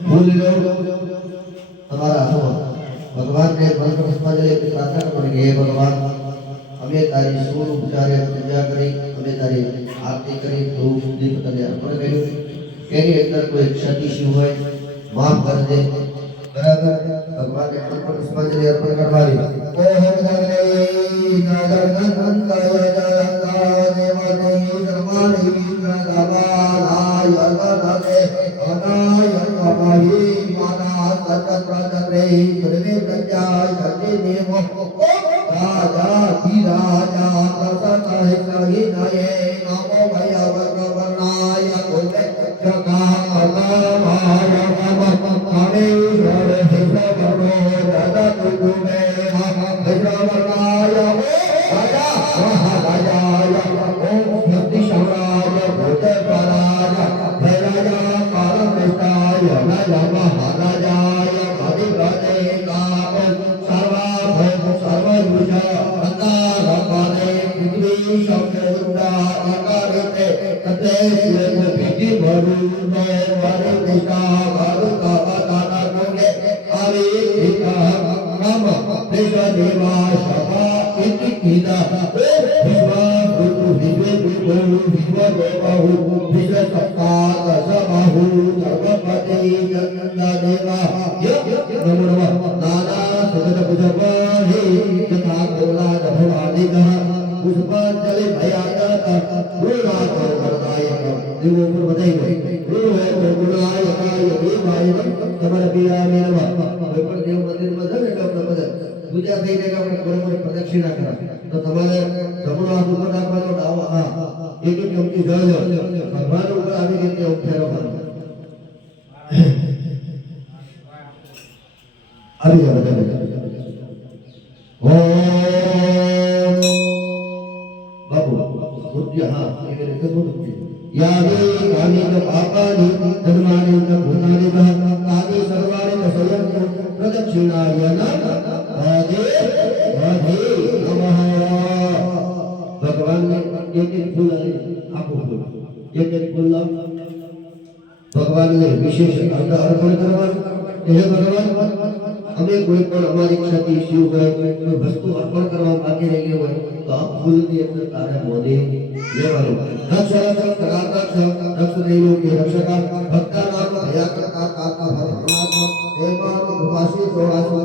भूल लो हमारा भगवान ने मंत्र पुष्पांजलि की प्रार्थना करेंगे। हे भगवान हमें तारी सोल उपचारे पूजा करी, हमें तारी आरती करी, धूप दीप तने अर्पण કર્યું એની અંદર કોઈ ક્ષતિ શું હોય માફ કરી દે। બરાબર ભગવાનને મંત્ર પુષ્પાંજલિ અર્પણ કરવાની। ઓમ નમઃ નારાયણાય દેવને ધર્માણી ધર્માનાય ગણને અનાય ગણहि માના સચક્રચક્રે ગુરુવે પ્રત્યાય સત્ય દેવો રાજા ધીરાજા પ્રસન્નઃ કહી નયે નમો ભયવર્ણાય ગોવે જગામાય નમે ઈશ્વર હિસગણો દદતુ ગુમે ભયવર્ણાય રાજા મહારાજાય ઓમ શક્તિ સમ્રાજ ભૂતપરાય ભૈરાજા કાલમેષ્ટાય નય મહારાજાય અધિપતે કાપ સર્વભૌમ સર્વભુજ અંધારપરે પૃથ્વી સૌંદર્ય એકારતે તતે વિધિ ભરુને વરિષ્ઠા ભરુકાવતાના ગુણે આવિકા નમ દેવા સભા ઇતિ કીદા વિશ્વ ભૂતુ વિશ્વ ભૂતુ વિશ્વ દેવાહુ વિશ્વ સત્તા દશબાહુ સર્વપતિ જનંદા દેવા નમો નમઃ નાના સદત પુષ્પાહી તથા કોલા ભવાદિકઃ પુષ્પાંજલિ ભયાતા ગુણાતો વરદાય દેવો પર બધાઈ ગુરુ ગુણાય દેવાય તમારા પિયાને નમઃ કોઈ પણ દેવ મંદિરમાં જાવ એટલે આપણે બધા પૂજા થઈ જાય આપણે બરોબર પ્રદક્ષિણા કરા તો તમારે જમણો હાથ ઉપર રાખવાનો, ડાવો એક એક ચમચી જળ ભગવાન ઉપર આવી રીતે ફેરો કરો આવી જાવ બધા ઓમ બાપુ સૂર્ય હા એ રીતે બોલું યાદી કામિક પાપાની ધર્માની ભૂતાની કાદી સર્વાણી સ્વયં પ્રદક્ષિણાય નમઃ ભગવાનને એક એક ફૂલ આપો, એક એક ફૂલ ભગવાનને વિશેષ અર્પણ કરવાનું। હે ભગવાન અમે કોઈ પણ અમારી ક્ષતિ શિવ હોય કોઈ વસ્તુ અર્પણ કરવા બાકી રહી હોય તો આ ફૂલની અંદર તારે મોદે લેવાનું। રક્ષ રક્ષ દેવો કે રક્ષકા ભક્તાનામ ભયાકર્તા કાકા ભરનાથ દેવાનો ભવાસી ચોરાસી